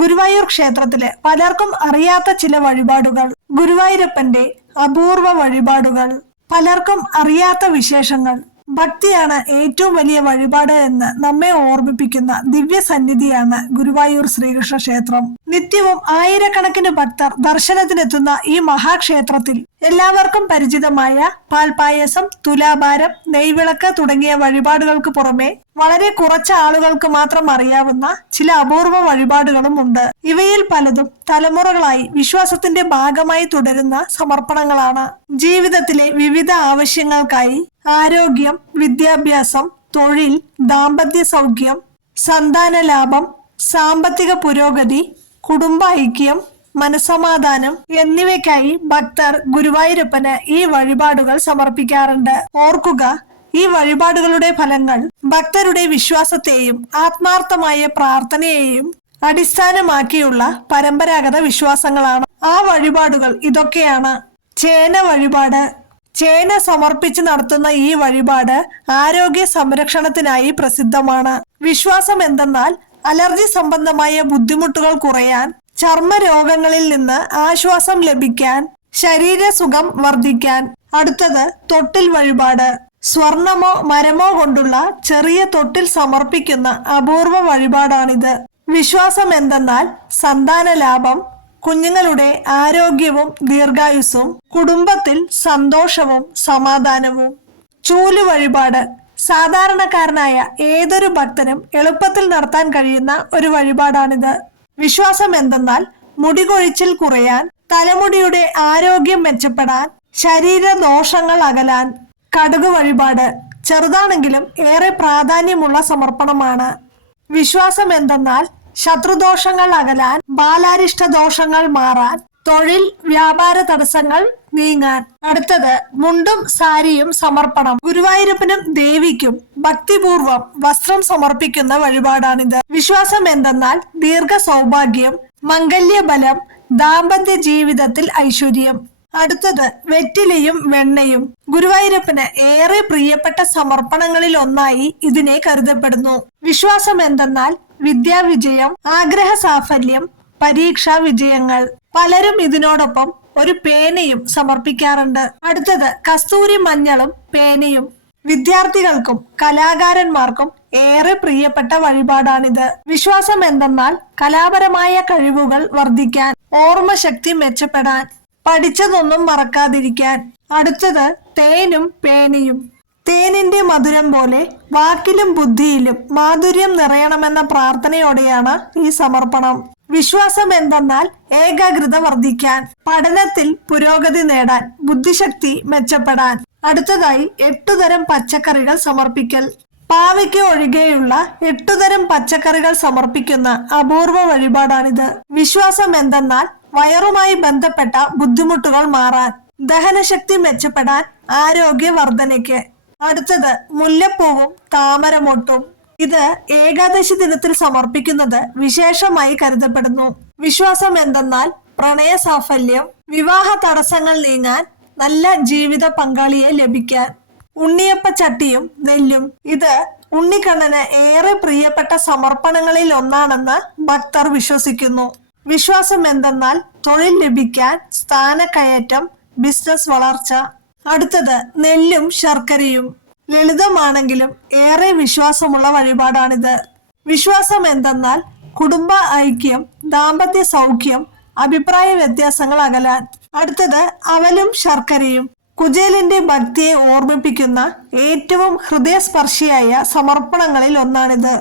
ഗുരുവായൂർ ക്ഷേത്രത്തിലെ പലർക്കും അറിയാത്ത ചില വഴിപാടുകൾ, ഗുരുവായൂരപ്പന്റെ അപൂർവ വഴിപാടുകൾ, പലർക്കും അറിയാത്ത വിശേഷങ്ങൾ. ഭക്തിയാണ് ഏറ്റവും വലിയ വഴിപാട് എന്ന് നമ്മെ ഓർമ്മിപ്പിക്കുന്ന ദിവ്യ സന്നിധിയാണ് ഗുരുവായൂർ ശ്രീകൃഷ്ണ ക്ഷേത്രം. നിത്യവും ആയിരക്കണക്കിന് ഭക്തർ ദർശനത്തിനെത്തുന്ന ഈ മഹാക്ഷേത്രത്തിൽ എല്ലാവർക്കും പരിചിതമായ പാൽപായസം, തുലാഭാരം, നെയ്വിളക്ക് തുടങ്ങിയ വഴിപാടുകൾക്ക് പുറമെ വളരെ കുറച്ച് ആളുകൾക്ക് മാത്രം അറിയാവുന്ന ചില അപൂർവ വഴിപാടുകളും ഉണ്ട്. ഇവയിൽ പലതും തലമുറകളായി വിശ്വാസത്തിന്റെ ഭാഗമായി തുടരുന്ന സമർപ്പണങ്ങളാണ്. ജീവിതത്തിലെ വിവിധ ആവശ്യങ്ങൾക്കായി ആരോഗ്യം, വിദ്യാഭ്യാസം, തൊഴിൽ, ദാമ്പത്യ സൗഖ്യം, സന്താന ലാഭം, സാമ്പത്തിക പുരോഗതി, കുടുംബ ഐക്യം, മനസമാധാനം എന്നിവയ്ക്കായി ഭക്തർ ഗുരുവായൂരപ്പന് ഈ വഴിപാടുകൾ സമർപ്പിക്കാറുണ്ട്. ഓർക്കുക, ഈ വഴിപാടുകളുടെ ഫലങ്ങൾ ഭക്തരുടെ വിശ്വാസത്തെയും ആത്മാർത്ഥമായ പ്രാർത്ഥനയെയും അടിസ്ഥാനമാക്കിയുള്ള പരമ്പരാഗത വിശ്വാസങ്ങളാണ്. ആ വഴിപാടുകൾ ഇതൊക്കെയാണ്. ചേന വഴിപാട്. ചേന സമർപ്പിച്ച് നടത്തുന്ന ഈ വഴിപാട് ആരോഗ്യ സംരക്ഷണത്തിനായി പ്രസിദ്ധമാണ്. വിശ്വാസം എന്തെന്നാൽ അലർജി സംബന്ധമായ ബുദ്ധിമുട്ടുകൾ കുറയാൻ, ചർമ്മരോഗങ്ങളിൽ നിന്ന് ആശ്വാസം ലഭിക്കാൻ, ശരീരസുഖം വർദ്ധിക്കാൻ. അടുത്തത് തൊട്ടിൽ വഴിപാട്. സ്വർണമോ മരമോ കൊണ്ടുള്ള ചെറിയ തൊട്ടിൽ സമർപ്പിക്കുന്ന അപൂർവ വഴിപാടാണിത്. വിശ്വാസം എന്തെന്നാൽ സന്താന ലാഭം, കുഞ്ഞുങ്ങളുടെ ആരോഗ്യവും ദീർഘായുസ്സും, കുടുംബത്തിൽ സന്തോഷവും സമാധാനവും. ചൂല് വഴിപാട്. സാധാരണക്കാരനായ ഏതൊരു ഭക്തനും എളുപ്പത്തിൽ നടത്താൻ കഴിയുന്ന ഒരു വഴിപാടാണിത്. വിശ്വാസം എന്തെന്നാൽ മുടി കൊഴിച്ചിൽ കുറയാൻ, തലമുടിയുടെ ആരോഗ്യം മെച്ചപ്പെടാൻ, ശരീരദോഷങ്ങൾ അകലാൻ. കടുക് വഴിപാട്. ചെറുതാണെങ്കിലും ഏറെ പ്രാധാന്യമുള്ള സമർപ്പണമാണ്. വിശ്വാസം എന്തെന്നാൽ ശത്രുദോഷങ്ങൾ അകലാൻ, ബാലാരിഷ്ട ദോഷങ്ങൾ മാറാൻ, തൊഴിൽ വ്യാപാര തടസ്സങ്ങൾ നീങ്ങാൻ. അടുത്തത് മുണ്ടും സാരിയും സമർപ്പണം. ഗുരുവായൂരപ്പനും ദേവിക്കും ഭക്തിപൂർവം വസ്ത്രം സമർപ്പിക്കുന്ന വഴിപാടാണിത്. വിശ്വാസം എന്തെന്നാൽ ദീർഘ സൗഭാഗ്യം, മംഗല്യബലം, ദാമ്പത്യ ജീവിതത്തിൽ ഐശ്വര്യം. അടുത്തത് വെറ്റിലയും വെണ്ണയും. ഗുരുവായൂരപ്പന് ഏറെ പ്രിയപ്പെട്ട സമർപ്പണങ്ങളിൽ ഒന്നായി ഇതിനെ കരുതപ്പെടുന്നു. വിശ്വാസം എന്തെന്നാൽ വിദ്യാവിജയം, ആഗ്രഹ സാഫല്യം, പരീക്ഷാ വിജയങ്ങൾ. പലരും ഇതിനോടൊപ്പം ഒരു പേനയും സമർപ്പിക്കാറുണ്ട്. അടുത്തത് കസ്തൂരി മഞ്ഞളും പേനയും. വിദ്യാർത്ഥികൾക്കും കലാകാരന്മാർക്കും ഏറെ പ്രിയപ്പെട്ട വഴിപാടാണിത്. വിശ്വാസം എന്തെന്നാൽ കലാപരമായ കഴിവുകൾ വർദ്ധിക്കാൻ, ഓർമ്മശക്തി മെച്ചപ്പെടാൻ, പഠിച്ചതൊന്നും മറക്കാതിരിക്കാൻ. അടുത്തത് തേനും പേനയും. തേനിന്റെ മധുരം പോലെ വാക്കിലും ബുദ്ധിയിലും മാധുര്യം നിറയണമെന്ന പ്രാർത്ഥനയോടെയാണ് ഈ സമർപ്പണം. വിശ്വാസം എന്തെന്നാൽ ഏകാഗ്രത വർദ്ധിക്കാൻ, പഠനത്തിൽ പുരോഗതി നേടാൻ, ബുദ്ധിശക്തി മെച്ചപ്പെടാൻ. അടുത്തതായി 8 തരം പച്ചക്കറികൾ സമർപ്പിക്കൽ. പാവയ്ക്ക് ഒഴികെയുള്ള 8 തരം പച്ചക്കറികൾ സമർപ്പിക്കുന്ന അപൂർവ വഴിപാടാണിത്. വിശ്വാസം എന്തെന്നാൽ വയറുമായി ബന്ധപ്പെട്ട ബുദ്ധിമുട്ടുകൾ മാറാൻ, ദഹനശക്തി മെച്ചപ്പെടാൻ, ആരോഗ്യ വർധനയ്ക്ക്. അടുത്തത് മുല്ലപ്പൂവും താമരമൊട്ടും. ഇത് ഏകാദശി ദിനത്തിൽ സമർപ്പിക്കുന്നത് വിശേഷമായി കരുതപ്പെടുന്നു. വിശ്വാസം എന്തെന്നാൽ പ്രണയ സാഫല്യം, വിവാഹ തടസ്സങ്ങൾ നീങ്ങാൻ, നല്ല ജീവിത പങ്കാളിയെ ലഭിക്കാൻ. ഉണ്ണിയപ്പ ചട്ടിയും നെല്ലും. ഇത് ഉണ്ണിക്കണ്ണന് ഏറെ പ്രിയപ്പെട്ട സമർപ്പണങ്ങളിൽ ഒന്നാണെന്ന് ഭക്തർ വിശ്വസിക്കുന്നു. വിശ്വാസം എന്തെന്നാൽ തൊഴിൽ ലഭിക്കാൻ, സ്ഥാനക്കയറ്റം, ബിസിനസ് വളർച്ച. അടുത്തത് നെല്ലും ശർക്കരയും. ലളിതമാണെങ്കിലും ഏറെ വിശ്വാസമുള്ള വഴിപാടാണിത്. വിശ്വാസം എന്തെന്നാൽ കുടുംബ ഐക്യം, ദാമ്പത്യ സൗഖ്യം, അഭിപ്രായ വ്യത്യാസങ്ങൾ അകലാൻ. അടുത്തത് അവലും ശർക്കരയും. കുചേലന്റെ ഭക്തിയെ ഓർമ്മിപ്പിക്കുന്ന ഏറ്റവും ഹൃദയസ്പർശിയായ സമർപ്പണങ്ങളിൽ ഒന്നാണിത്.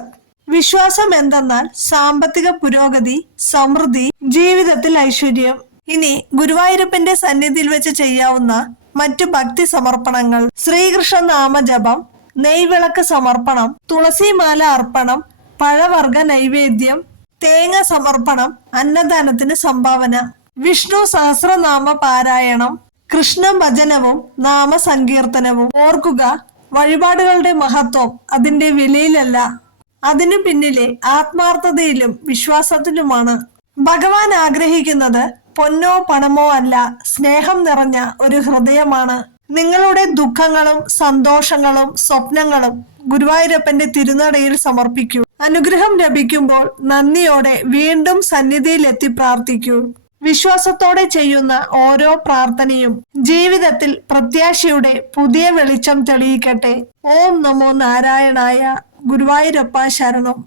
വിശ്വാസം എന്തെന്നാൽ സാമ്പത്തിക പുരോഗതി, സമൃദ്ധി, ജീവിതത്തിൽ ഐശ്വര്യം. ഇനി ഗുരുവായൂരപ്പന്റെ സന്നിധിയിൽ വെച്ച് ചെയ്യാവുന്ന മറ്റു ഭക്തി സമർപ്പണങ്ങൾ: ശ്രീകൃഷ്ണ നാമജപം, നെയ്വിളക്ക് സമർപ്പണം, തുളസിമാല അർപ്പണം, പഴവർഗ നൈവേദ്യം, തേങ്ങ സമർപ്പണം, അന്നദാനത്തിന് സംഭാവന, വിഷ്ണു സഹസ്രനാമ പാരായണം, കൃഷ്ണ ഭജനവും നാമസങ്കീർത്തനവും. ഓർക്കുക, വഴിപാടുകളുടെ മഹത്വം അതിന്റെ വിലയിലല്ല, അതിനു പിന്നിലെ ആത്മാർത്ഥതയിലും വിശ്വാസത്തിലുമാണ്. ഭഗവാൻ ആഗ്രഹിക്കുന്നത് പൊന്നോ പണമോ അല്ല, സ്നേഹം നിറഞ്ഞ ഒരു ഹൃദയമാണ്. നിങ്ങളുടെ ദുഃഖങ്ങളും സന്തോഷങ്ങളും സ്വപ്നങ്ങളും ഗുരുവായൂരപ്പന്റെ തിരുനടയിൽ സമർപ്പിക്കൂ. അനുഗ്രഹം ലഭിക്കുമ്പോൾ നന്ദിയോടെ വീണ്ടും സന്നിധിയിലെത്തി പ്രാർത്ഥിക്കൂ. വിശ്വാസത്തോടെ ചെയ്യുന്ന ഓരോ പ്രാർത്ഥനയും ജീവിതത്തിൽ പ്രത്യാശയുടെ പുതിയ വെളിച്ചം തെളിയിക്കട്ടെ. ഓം നമോ നാരായണായ. ഗുരുവായൂരപ്പ ശരണം.